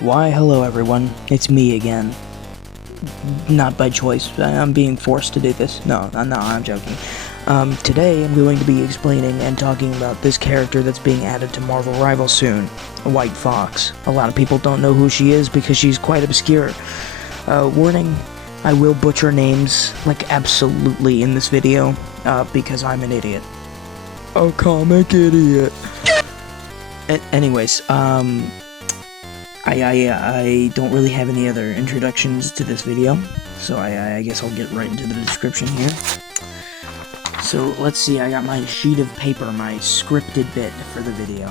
Why, hello everyone, it's me again. Not by choice, I'm being forced to do this. No, I'm joking. Today I'm going to be explaining and talking about this character that's being added to Marvel Rivals soon, White Fox. A lot of people don't know who she is because she's quite obscure. Warning, I will butcher names, like absolutely in this video, because I'm an idiot. A comic idiot. Anyways, I don't really have any other introductions to this video, so I guess I'll get right into the description here. So, let's see, I got my sheet of paper, my scripted bit for the video.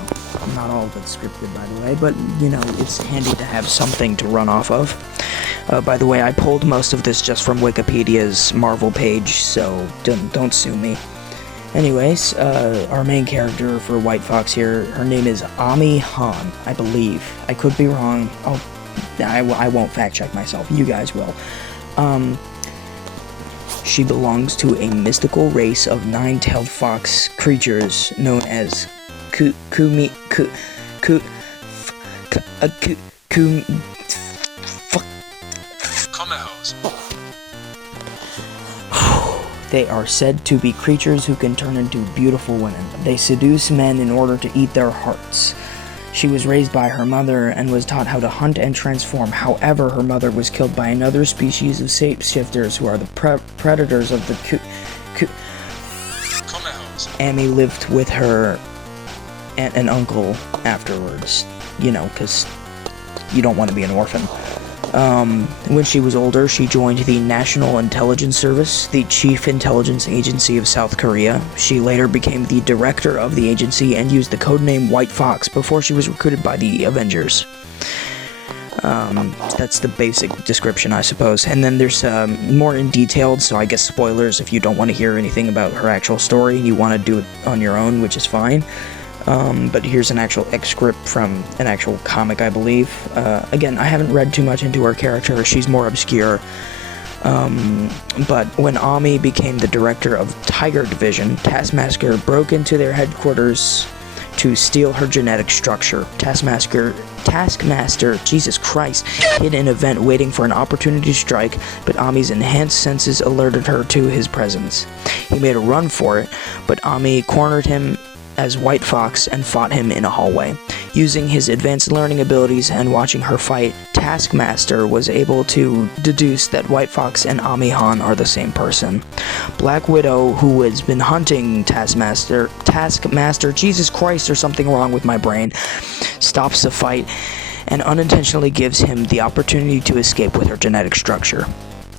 Not all of it's scripted, by the way, but, you know, it's handy to have something to run off of. By the way, I pulled most of this just from Wikipedia's Marvel page, so don't sue me. Anyways, our main character for White Fox here, her name is Ami Han, I believe. I could be wrong. I won't fact check myself. You guys will. She belongs to a mystical race of nine-tailed fox creatures known as They are said to be creatures who can turn into beautiful women. They seduce men in order to eat their hearts. She was raised by her mother and was taught how to hunt and transform. However, her mother was killed by another species of shapeshifters who are the predators of the Amy lived with her aunt and uncle afterwards. You know, because you don't want to be an orphan. When she was older, she joined the National Intelligence Service, the chief intelligence agency of South Korea. She later became the director of the agency and used the codename White Fox before she was recruited by the Avengers. That's the basic description, I suppose. And then there's more in detailed, so I guess spoilers if you don't want to hear anything about her actual story and you want to do it on your own, which is fine. But here's an actual excerpt from an actual comic, I believe. Again, I haven't read too much into her character, she's more obscure. But when Ami became the director of Tiger Division, Taskmaster broke into their headquarters to steal her genetic structure. Taskmaster, Jesus Christ, hid an event waiting for an opportunity to strike, but Ami's enhanced senses alerted her to his presence. He made a run for it, but Ami cornered him as White Fox and fought him in a hallway. Using his advanced learning abilities and watching her fight, Taskmaster was able to deduce that White Fox and Ami Han are the same person. Black Widow, who has been hunting Taskmaster, Jesus Christ, there's something wrong with my brain, stops the fight and unintentionally gives him the opportunity to escape with her genetic structure.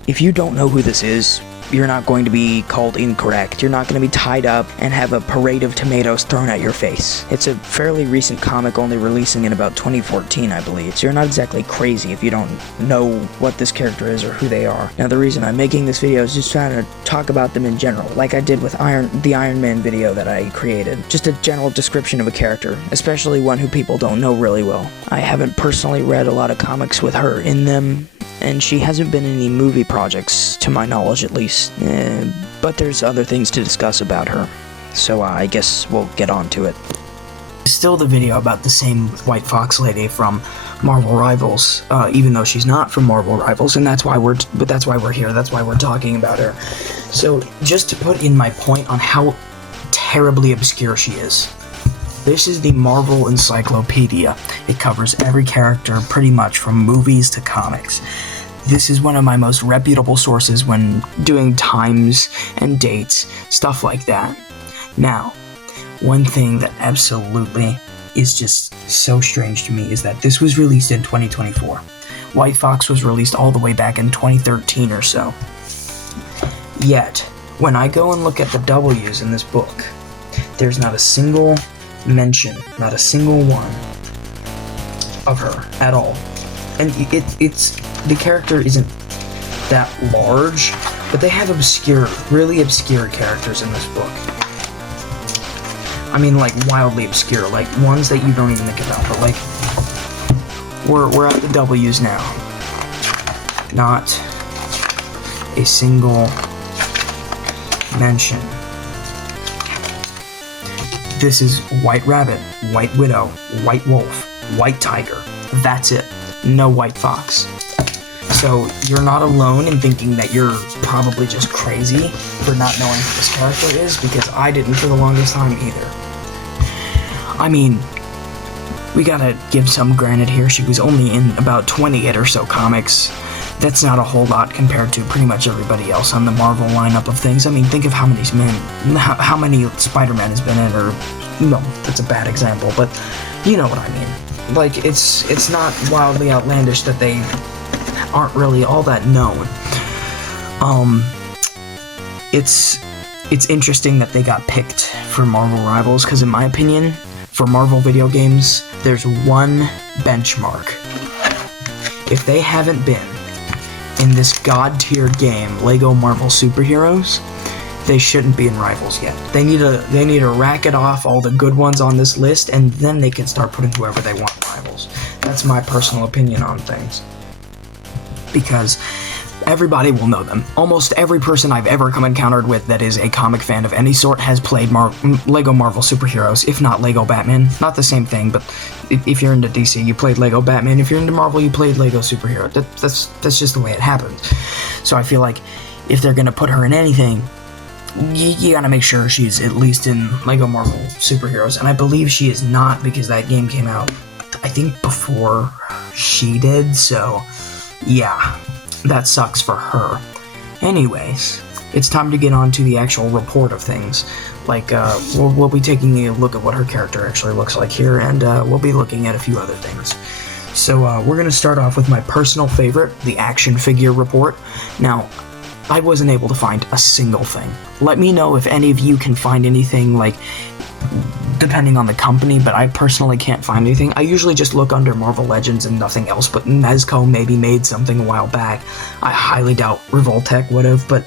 If you don't know who this is, you're not going to be called incorrect. You're not going to be tied up and have a parade of tomatoes thrown at your face. It's a fairly recent comic, only releasing in about 2014, I believe. So you're not exactly crazy if you don't know what this character is or who they are. Now, the reason I'm making this video is just trying to talk about them in general, like I did with the Iron Man video that I created. Just a general description of a character, especially one who people don't know really well. I haven't personally read a lot of comics with her in them, and she hasn't been in any movie projects, to my knowledge at least, but there's other things to discuss about her, so I guess we'll get on to it. Still the video about the same White Fox lady from Marvel Rivals, even though she's not from Marvel Rivals, and that's why we're here, that's why we're talking about her. So, just to put in my point on how terribly obscure she is. This is the Marvel Encyclopedia. It covers every character pretty much from movies to comics. This is one of my most reputable sources when doing times and dates, stuff like that. Now, one thing that absolutely is just so strange to me is that this was released in 2024. White Fox was released all the way back in 2013 or so. Yet, when I go and look at the W's in this book, there's not a single mention, not a single one of her at all. And it's the character isn't that large, but they have really obscure characters in this book. I mean, like, wildly obscure, like ones that you don't even think about, but like, we're at the W's now. Not a single mention. This is White Rabbit, White Widow, White Wolf, White Tiger. That's it. no White Fox. So you're not alone in thinking that you're probably just crazy for not knowing who this character is, because I didn't for the longest time either. I mean, we gotta give some granted here, she was only in about 28 or so comics. That's not a whole lot compared to pretty much everybody else on the Marvel lineup of things. I mean, think of how many Spider-Man has been in, or, no, that's a bad example, but you know what I mean. Like, it's not wildly outlandish that they aren't really all that known. It's interesting that they got picked for Marvel Rivals, because in my opinion, for Marvel video games, there's one benchmark. If they haven't been in this god-tier game, Lego Marvel Superheroes, they shouldn't be in Rivals yet. They need to rack it off all the good ones on this list, and then they can start putting whoever they want in Rivals. That's my personal opinion on things. Because everybody will know them. Almost every person I've ever come encountered with that is a comic fan of any sort has played Lego Marvel Superheroes, if not Lego Batman. Not the same thing, but if you're into DC, you played Lego Batman. If you're into Marvel, you played Lego Superhero. That's just the way it happens. So I feel like if they're gonna put her in anything, you gotta make sure she's at least in Lego Marvel Superheroes. And I believe she is not, because that game came out, I think, before she did, so yeah, that sucks for her. Anyways, it's time to get on to the actual report of things. Like, we'll be taking a look at what her character actually looks like here, and we'll be looking at a few other things. So, we're gonna start off with my personal favorite, the action figure report. Now, I wasn't able to find a single thing. Let me know if any of you can find anything, like, depending on the company, but I personally can't find anything. I usually just look under Marvel Legends and nothing else, but Mezco maybe made something a while back. I highly doubt Revoltech would have, but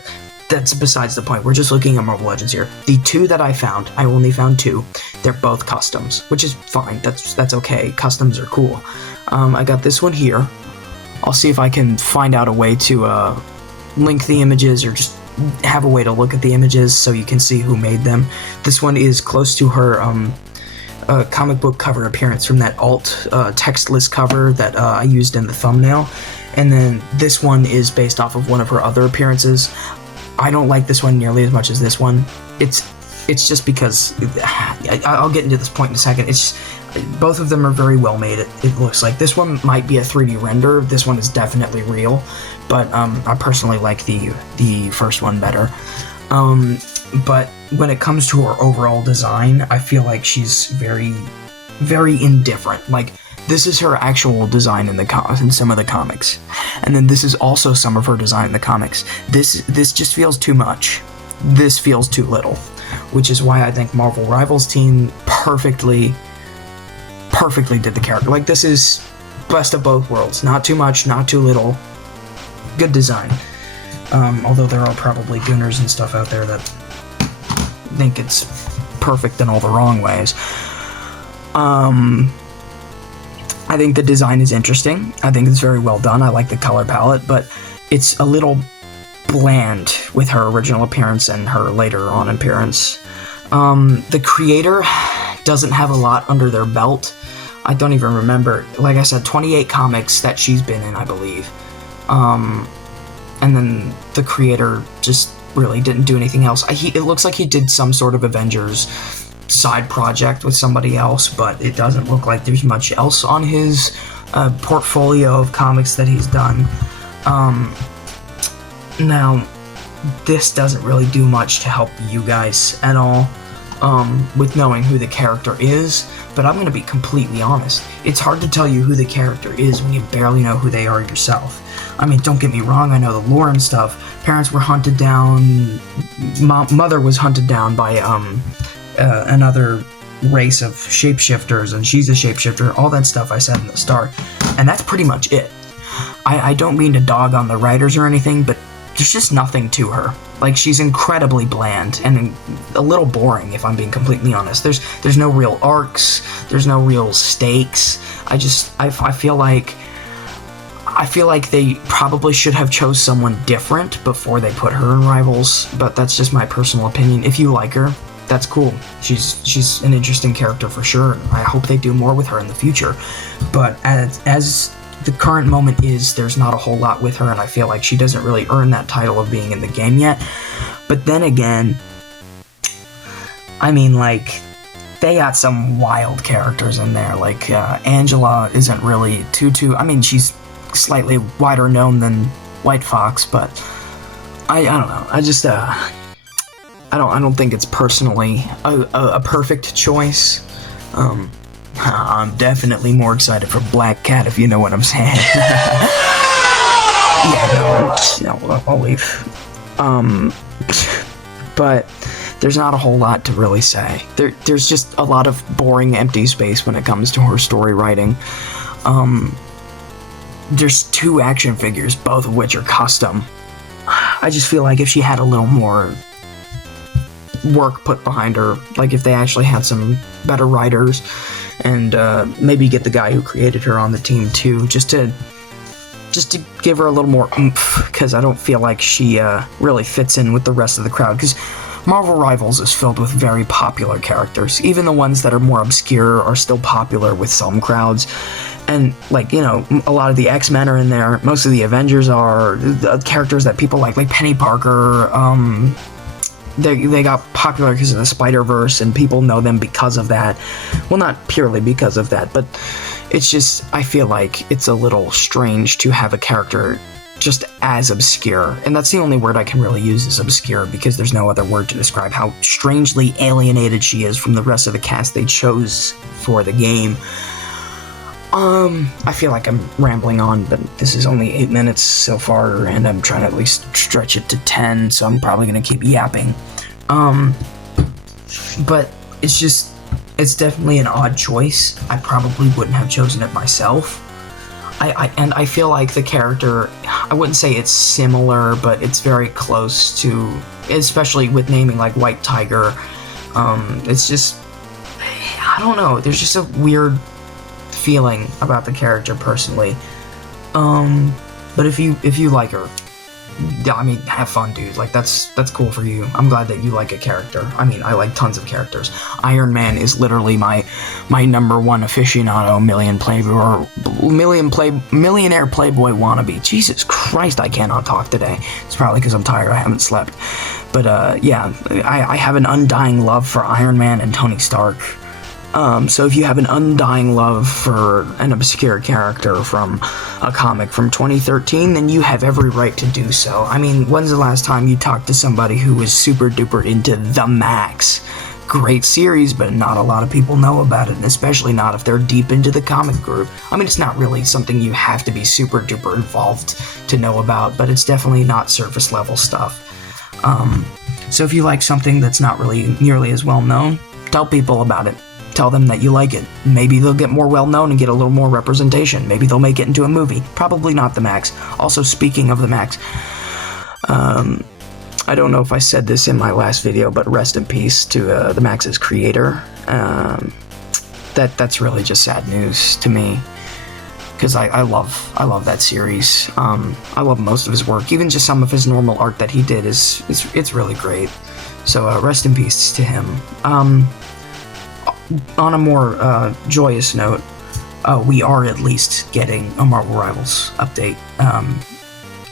that's besides the point. We're just looking at Marvel Legends here. The two that I found, I only found two. They're both customs, which is fine. That's okay. Customs are cool. I got this one here. I'll see if I can find out a way to link the images, or just have a way to look at the images so you can see who made them. This one is close to her comic book cover appearance from that alt textless cover that I used in the thumbnail. And then this one is based off of one of her other appearances. I don't like this one nearly as much as this one. It's just because I'll get into this point in a second. It's just, both of them are very well made. It looks like this one might be a 3D render. This one is definitely real, but I personally like the first one better. But when it comes to her overall design, I feel like she's very, very indifferent. Like, this is her actual design in some of the comics, and then this is also some of her design in the comics. This just feels too much. This feels too little, which is why I think Marvel Rivals team perfectly did the character. Like, this is best of both worlds. Not too much, not too little. Good design. Although there are probably gooners and stuff out there that think it's perfect in all the wrong ways. I think the design is interesting. I think it's very well done. I like the color palette, but it's a little bland with her original appearance and her later on appearance. The creator doesn't have a lot under their belt. I don't even remember. Like I said, 28 comics that she's been in, I believe. And then the creator just really didn't do anything else. It looks like he did some sort of Avengers side project with somebody else, but it doesn't look like there's much else on his portfolio of comics that he's done. Now, this doesn't really do much to help you guys at all with knowing who the character is, but I'm going to be completely honest. It's hard to tell you who the character is when you barely know who they are yourself. I mean, don't get me wrong, I know the lore and stuff. Parents were hunted down, mother was hunted down by another race of shapeshifters, and she's a shapeshifter, all that stuff I said in the start, and that's pretty much it. I don't mean to dog on the writers or anything, but there's just nothing to her. Like, she's incredibly bland and a little boring, if I'm being completely honest. There's no real arcs, there's no real stakes. I feel like they probably should have chose someone different before they put her in Rivals, but that's just my personal opinion. If you like her, that's cool. She's an interesting character for sure. I hope they do more with her in the future. But as the current moment is there's not a whole lot with her, and I feel like she doesn't really earn that title of being in the game yet. But then again, I mean, like, they got some wild characters in there. Like, Angela isn't really too. I mean, she's slightly wider known than White Fox, but I don't know. I just I don't think it's personally a perfect choice. I'm definitely more excited for Black Cat, if you know what I'm saying. Yeah, no, I'll leave. But there's not a whole lot to really say. There's just a lot of boring, empty space when it comes to her story writing. There's 2 action figures, both of which are custom. I just feel like if she had a little more work put behind her, like if they actually had some better writers, and maybe get the guy who created her on the team too, just to give her a little more oomph, because I don't feel like she really fits in with the rest of the crowd, because Marvel Rivals is filled with very popular characters. Even the ones that are more obscure are still popular with some crowds. And, like, you know, a lot of the X-Men are in there. Most of the Avengers are. The characters that people like Penny Parker, they got popular because of the Spider-Verse, and people know them because of that. Well, not purely because of that, but it's just, I feel like it's a little strange to have a character just as obscure, and that's the only word I can really use, is obscure, because there's no other word to describe how strangely alienated she is from the rest of the cast they chose for the game. I feel like I'm rambling on, but this is only 8 minutes so far, and I'm trying to at least stretch it to 10, so I'm probably gonna keep yapping. But it's definitely an odd choice. I probably wouldn't have chosen it myself. I feel like the character, I wouldn't say it's similar, but it's very close to, especially with naming like White Tiger. It's just, I don't know, there's just a weird feeling about the character personally. But if you like her, I mean, have fun, dude. Like, that's cool for you. I'm glad that you like a character. I mean, I like tons of characters. Iron Man is literally my number one aficionado, millionaire playboy wannabe. Jesus Christ, I cannot talk today. It's probably because I'm tired. I haven't slept. But yeah, I have an undying love for Iron Man and Tony Stark. So if you have an undying love for an obscure character from a comic from 2013, then you have every right to do so. I mean, when's the last time you talked to somebody who was super duper into The Max? Great series, but not a lot of people know about it, and especially not if they're deep into the comic group. I mean, it's not really something you have to be super duper involved to know about, but it's definitely not surface level stuff. So if you like something that's not really nearly as well known, tell people about it. Tell them that you like it. Maybe they'll get more well-known and get a little more representation. Maybe they'll make it into a movie. Probably not The Max. Also, speaking of The Max, I don't know if I said this in my last video, but rest in peace to The Max's creator. That's really just sad news to me, because I love that series. I love most of his work. Even just some of his normal art that he did it's really great. So rest in peace to him. On a more joyous note, we are at least getting a Marvel Rivals update,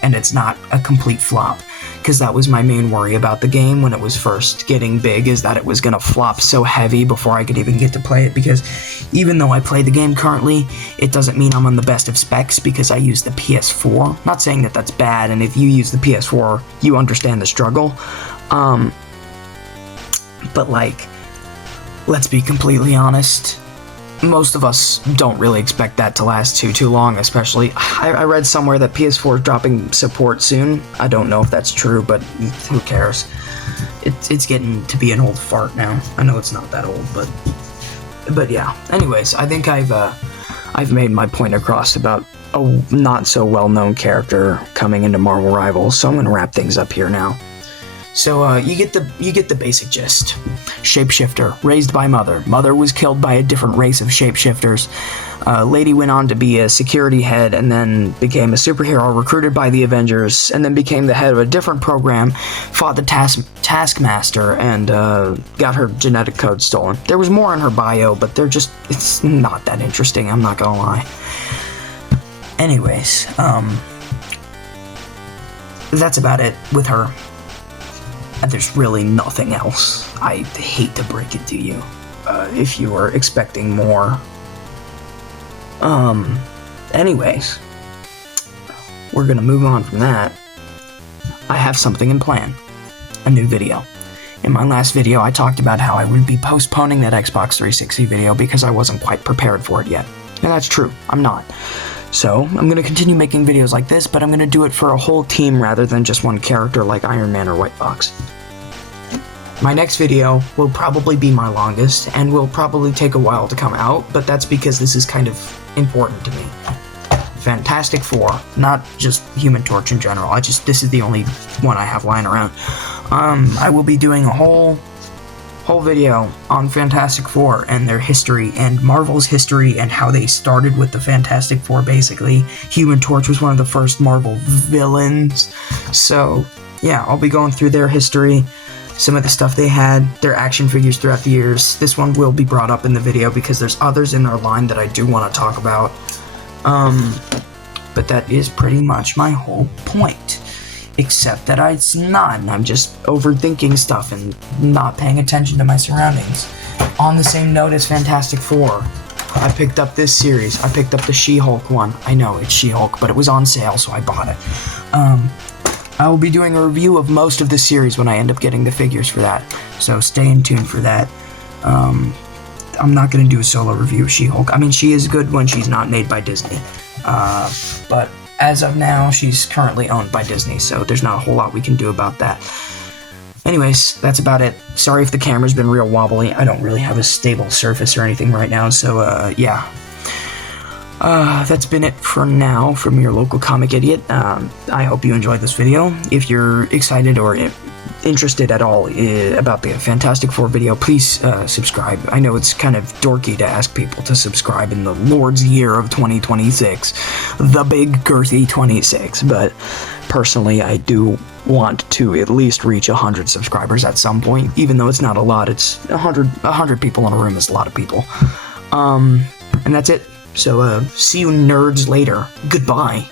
and it's not a complete flop, because that was my main worry about the game when it was first getting big, is that it was going to flop so heavy before I could even get to play it, because even though I play the game currently, it doesn't mean I'm on the best of specs, because I use the PS4. Not saying that that's bad, and if you use the PS4, you understand the struggle, but like, let's be completely honest, most of us don't really expect that to last too long, especially, I read somewhere that PS4 is dropping support soon. I don't know if that's true, but who cares? It's getting to be an old fart now. I know it's not that old, but yeah. Anyways, I think I've made my point across about a not so well-known character coming into Marvel Rivals, so I'm gonna wrap things up here now. So you get the basic gist. Shapeshifter, raised by Mother. Mother was killed by a different race of shapeshifters. Lady went on to be a security head, and then became a superhero recruited by the Avengers, and then became the head of a different program, fought the Taskmaster, and got her genetic code stolen. There was more in her bio, but it's not that interesting, I'm not gonna lie. Anyways, that's about it with her. There's really nothing else. I hate to break it to you, if you were expecting more. Anyways, we're gonna move on from that. I have something in plan. A new video. In my last video, I talked about how I would be postponing that Xbox 360 video because I wasn't quite prepared for it yet. And that's true, I'm not. So, I'm gonna continue making videos like this, but I'm gonna do it for a whole team rather than just one character like Iron Man or White Fox. My next video will probably be my longest, and will probably take a while to come out, but that's because this is kind of important to me. Fantastic Four, not just Human Torch in general. This is the only one I have lying around. I will be doing a whole video on Fantastic Four and their history, and Marvel's history, and how they started with the Fantastic Four, basically. Human Torch was one of the first Marvel villains. So, yeah, I'll be going through their history, some of the stuff they had, their action figures throughout the years. This one will be brought up in the video because there's others in their line that I do want to talk about. But that is pretty much my whole point. Except that it's not, and I'm just overthinking stuff and not paying attention to my surroundings. On the same note as Fantastic Four, I picked up this series. I picked up the She-Hulk one. I know, it's She-Hulk, but it was on sale, so I bought it. I will be doing a review of most of the series when I end up getting the figures for that, so stay in tune for that. I'm not going to do a solo review of She-Hulk. I mean, she is good when she's not made by Disney. But as of now, she's currently owned by Disney, so there's not a whole lot we can do about that. Anyways, that's about it. Sorry if the camera's been real wobbly. I don't really have a stable surface or anything right now, so, yeah. That's been it for now from your local comic idiot. I hope you enjoyed this video. If you're excited or interested at all about the Fantastic Four video, please subscribe. I know it's kind of dorky to ask people to subscribe in the Lord's year of 2026, the big girthy 26, but personally I do want to at least reach 100 subscribers at some point, even though it's not a lot. It's 100 people in a room is a lot of people. And that's it. So see you nerds later. Goodbye.